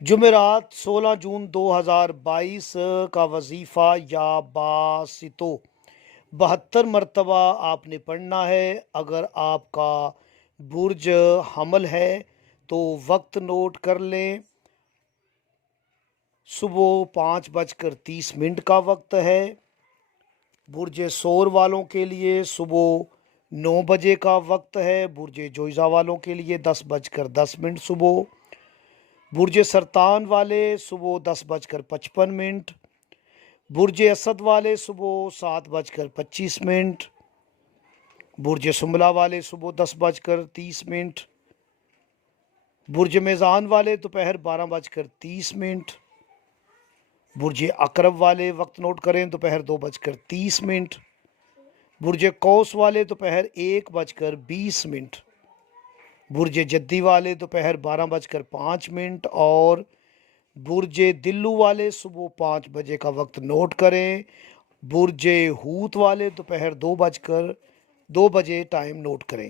जुमेरात 16 जून 2022 का वजीफ़ा या बासितो 72 मरतबा आपने पढ़ना है। अगर आपका बुर्ज हमल है तो वक्त नोट कर लें। सुबह 5:30 का वक्त है। बुर्ज सौर वालों के लिए सुबह 9 बजे का वक्त है। बुर्ज जोइज़ा वालों के लिए 10:10 सुबह। बुर्ज सरतान वाले सुबह 10:55। बुर्ज असद वाले सुबह 7:25। बुर्ज सुमला वाले सुबह 10:30। बुर्ज मेज़ान वाले दोपहर 12:30। बुर्ज अकरब वाले वक्त नोट करें दोपहर 2:30। बुर्ज कौस वाले दोपहर 1:20। बुर्ज जद्दी वाले दोपहर 12:05 और बुर्ज दिल्लू वाले सुबह 5 बजे का वक्त नोट करें। बुर्ज हूत वाले दोपहर 2 बजे टाइम नोट करें।